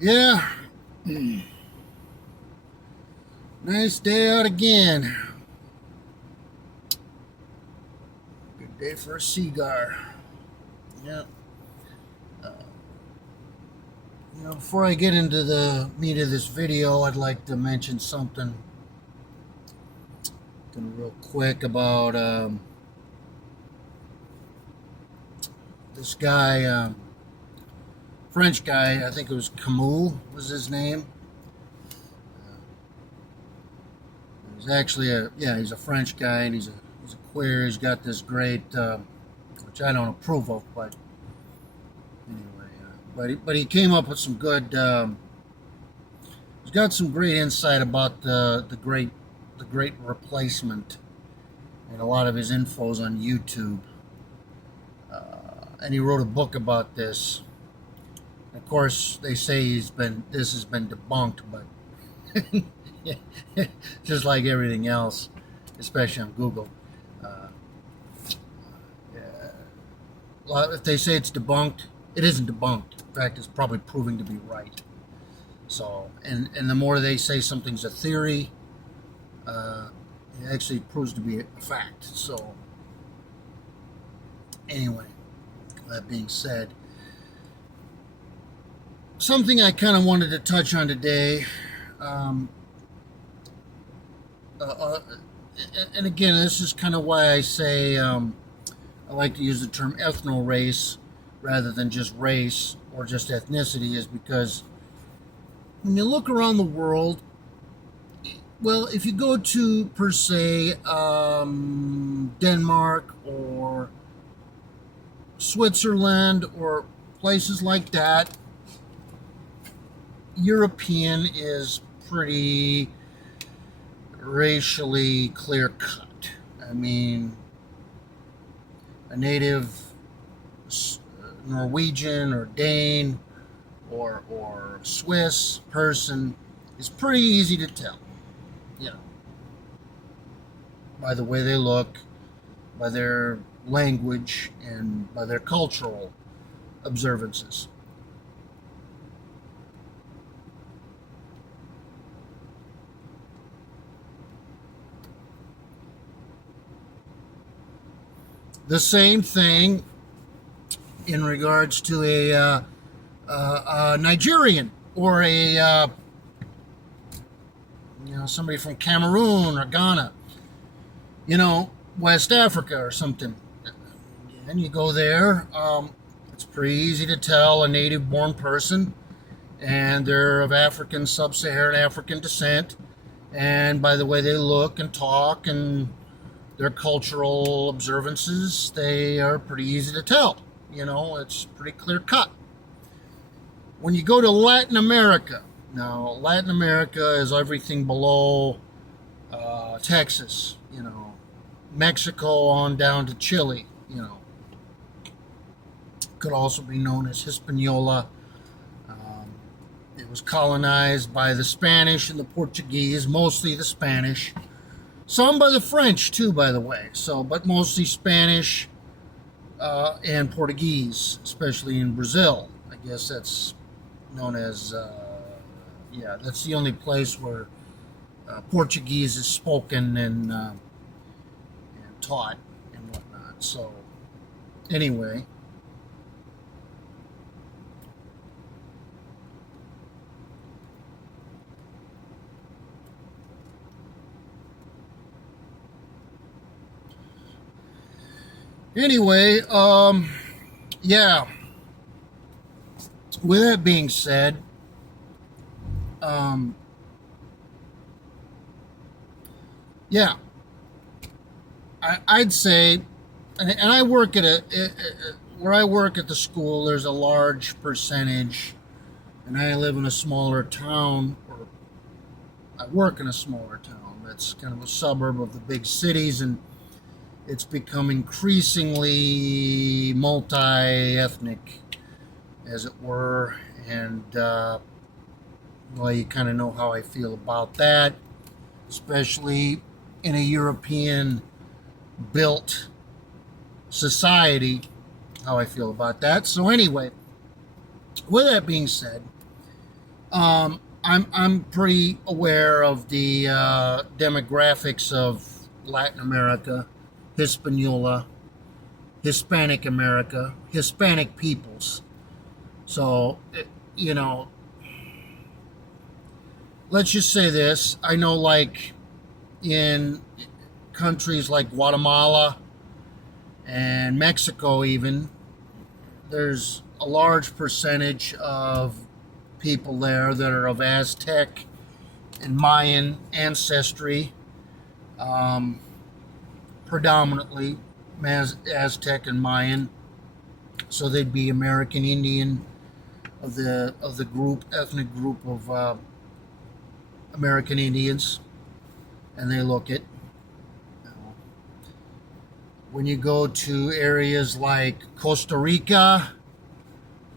Yeah, nice day out again. Good day for a cigar. Yeah. Uh, before I get into the meat of this video, I'd like to mention something real quick about this guy, French guy. I think it was Camus was his name. He's actually he's a French guy, and he's a queer. He's got this great, which I don't approve of, but anyway, but he came up with some good. He's got some great insight about the great replacement, and a lot of his info's on YouTube. And he wrote a book about this. Of course, they say this has been debunked, but just like everything else, especially on Google. Uh, if they say it's debunked, it isn't debunked. In fact, it's probably proving to be right. So, and the more they say something's a theory, uh, it actually proves to be a fact. So, anyway, that being said, something I kind of wanted to touch on today, um, uh, uh, and again, this is kind of why I say I like to use the term ethno race rather than just race or just ethnicity, is because when you look around the world, well, if you go to, per se, Denmark or Switzerland or places like that, European is pretty racially clear cut. I mean, a native Norwegian or Dane or Swiss person is pretty easy to tell, you know, by the way they look, by their language, and by their cultural observances. The same thing in regards to a Nigerian or somebody from Cameroon or Ghana, West Africa or something. And you go there, it's pretty easy to tell a native born person, and they're of African, sub Saharan African descent. And by the way they look and talk and their cultural observances, they are pretty easy to tell. It's pretty clear cut. When you go to Latin America, now Latin America is everything below Texas, Mexico on down to Chile, could also be known as Hispaniola. Um, it was colonized by the Spanish and the Portuguese, mostly the Spanish. Some by the French too, by the way. But mostly Spanish and Portuguese, especially in Brazil. I guess that's known as, that's the only place where Portuguese is spoken and taught and whatnot. So, anyway, anyway, yeah. With that being said, um, yeah, I'd say, and I work at where I work at the school. There's a large percentage, and I live in a smaller town, or I work in a smaller town. That's kind of a suburb of the big cities, and it's become increasingly multi-ethnic, as it were, and well, you kind of know how I feel about that, especially in a European built society, how I feel about that. So, anyway, with that being said, I'm pretty aware of the demographics of Latin America, Hispaniola, Hispanic America, Hispanic peoples. So, you know, let's just say this. I know, like, in countries like Guatemala and Mexico, even, there's a large percentage of people there that are of Aztec and Mayan ancestry, um, predominantly Aztec and Mayan. So they'd be American Indian of the group, ethnic group of American Indians, and they look it. When you go to areas like Costa Rica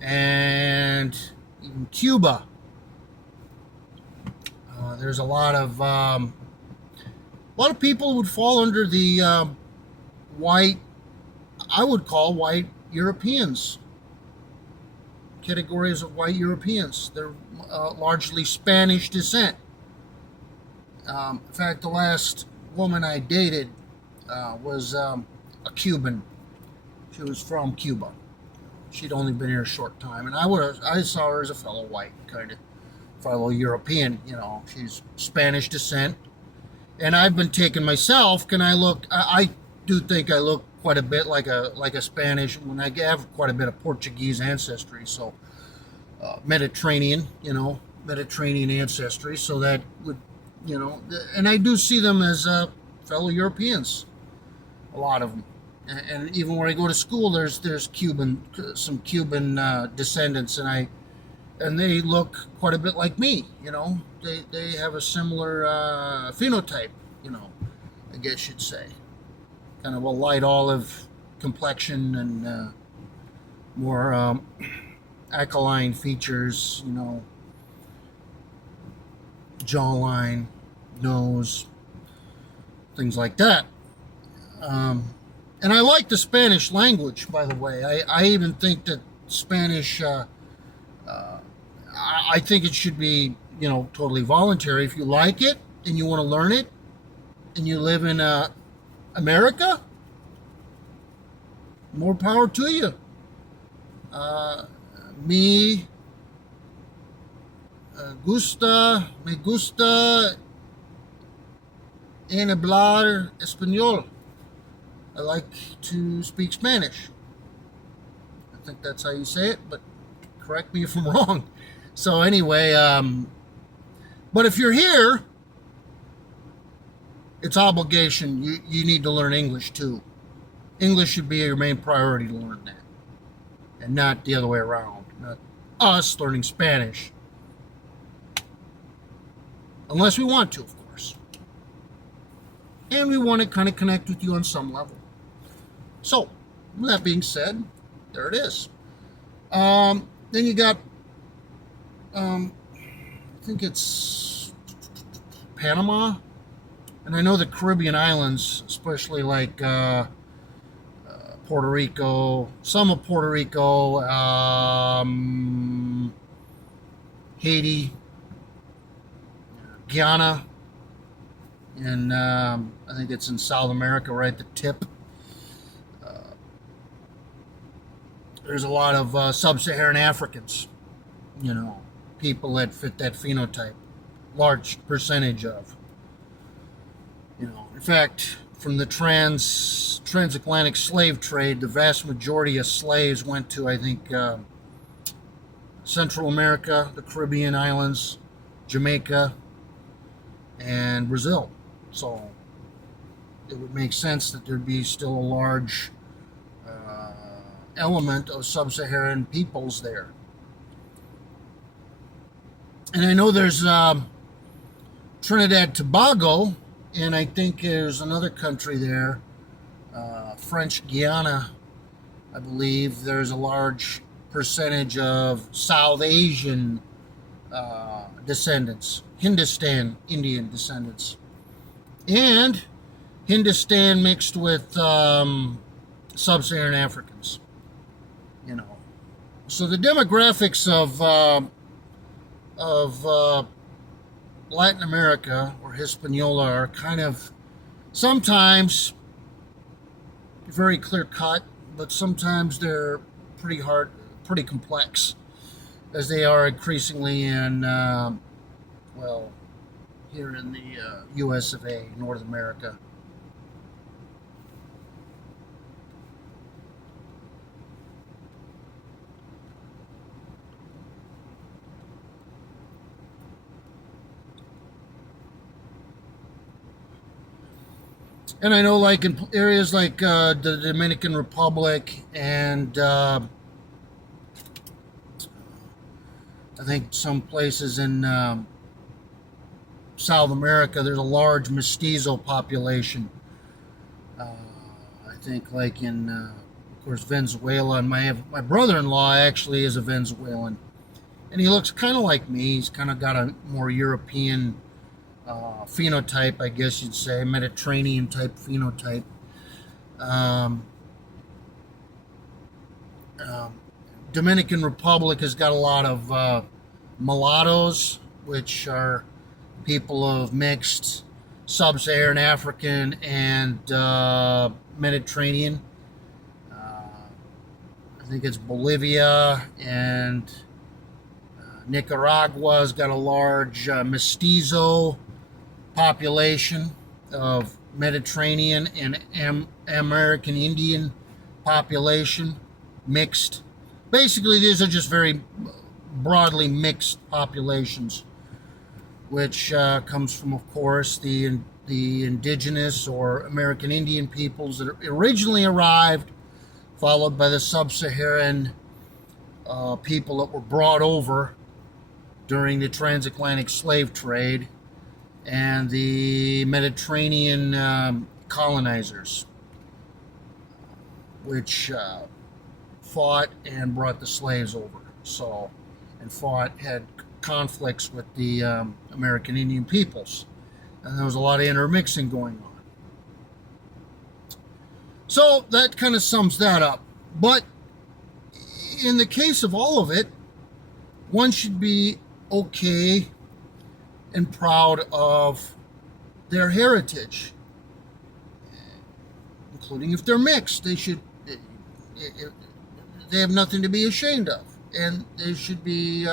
and even Cuba, there's a lot of people would fall under the white, I would call white Europeans, categories of white Europeans. They're largely Spanish descent. In fact, the last woman I dated was a Cuban. She was from Cuba. She'd only been here a short time, and I saw her as a fellow white, kind of fellow European. You know, she's Spanish descent, and I've been taken myself. Can I look? I do think I look quite a bit like a Spanish. When I have quite a bit of Portuguese ancestry, so Mediterranean, Mediterranean ancestry. So that would, and I do see them as fellow Europeans. A lot of them. And even where I go to school, there's some Cuban descendants, and they look quite a bit like me. They have a similar phenotype. I guess you'd say, kind of a light olive complexion and more aquiline features. Jawline, nose, things like that. And I like the Spanish language, by the way. I even think that Spanish, I think it should be, totally voluntary. If you like it and you want to learn it and you live in America, more power to you. Me me gusta en hablar español. I like to speak Spanish. I think that's how you say it, but correct me if I'm wrong. So anyway, but if you're here, it's obligation. You need to learn English too. English should be your main priority to learn that, and not the other way around. Not us learning Spanish, unless we want to, of course, and we want to kind of connect with you on some level. So, with that being said, there it is. Then you got, I think it's Panama, and I know the Caribbean islands, especially like Puerto Rico, some of Puerto Rico, Haiti, Guyana, and I think it's in South America, right at the tip. There's a lot of sub-Saharan Africans, people that fit that phenotype, large percentage of. In fact, from the transatlantic slave trade, the vast majority of slaves went to, I think, Central America, the Caribbean islands, Jamaica, and Brazil. So it would make sense that thered be still a large element of sub-Saharan peoples there. And I know there's Trinidad Tobago, and I think there's another country there, French Guiana, I believe. There's a large percentage of South Asian descendants, Hindustan Indian descendants, and Hindustan mixed with sub-Saharan Africans. So the demographics of of Latin America or Hispaniola are kind of sometimes very clear cut, but sometimes they're pretty hard, pretty complex, as they are increasingly in, well, here in the US of A, North America. And I know, like in areas like the Dominican Republic and I think some places in South America, there's a large mestizo population. Uh, I think, like in, of course, Venezuela, and my brother-in-law actually is a Venezuelan, and he looks kind of like me. He's kind of got a more European phenotype, I guess you'd say, Mediterranean type phenotype. Um, um, Dominican Republic has got a lot of mulattoes, which are people of mixed sub-Saharan African and Mediterranean. I think it's Bolivia and Nicaragua's got a large mestizo population of Mediterranean and American Indian population, mixed. Basically, these are just very broadly mixed populations, which comes from, of course, the indigenous or American Indian peoples that originally arrived, followed by the sub-Saharan people that were brought over during the transatlantic slave trade, and the Mediterranean colonizers, which fought and brought the slaves over. So, and had conflicts with the American Indian peoples, and there was a lot of intermixing going on. So that kind of sums that up. But in the case of all of it, one should be okay and proud of their heritage, including if they're mixed. They have nothing to be ashamed of, and they should be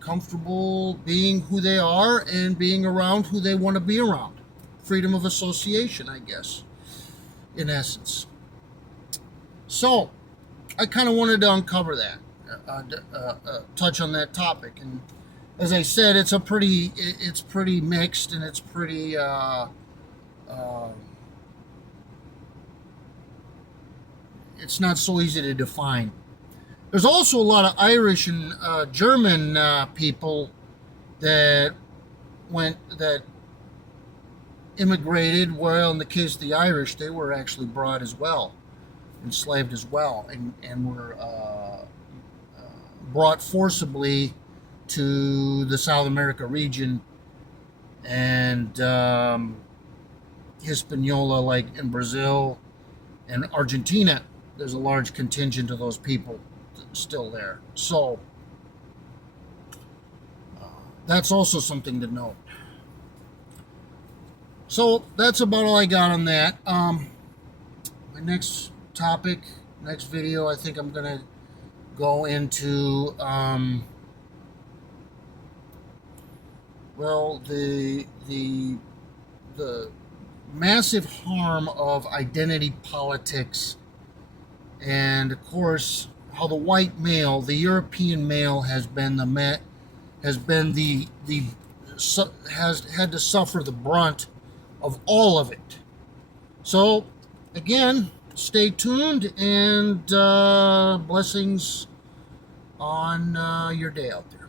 comfortable being who they are and being around who they want to be around. Freedom of association, I guess, in essence. So I kind of wanted to uncover that, touch on that topic. And as I said, it's pretty mixed, and it's pretty it's not so easy to define. There's also a lot of Irish and German people that immigrated. Well, in the case of the Irish, they were actually brought as well, enslaved as well, and were brought forcibly to the South America region and Hispaniola, like in Brazil and Argentina. There's a large contingent of those people still there. So that's also something to note. So that's about all I got on that. My next topic, next video, I think I'm going to go into, the massive harm of identity politics, and of course how the white male, the European male, has had to suffer the brunt of all of it. So again, stay tuned, and blessings on your day out there.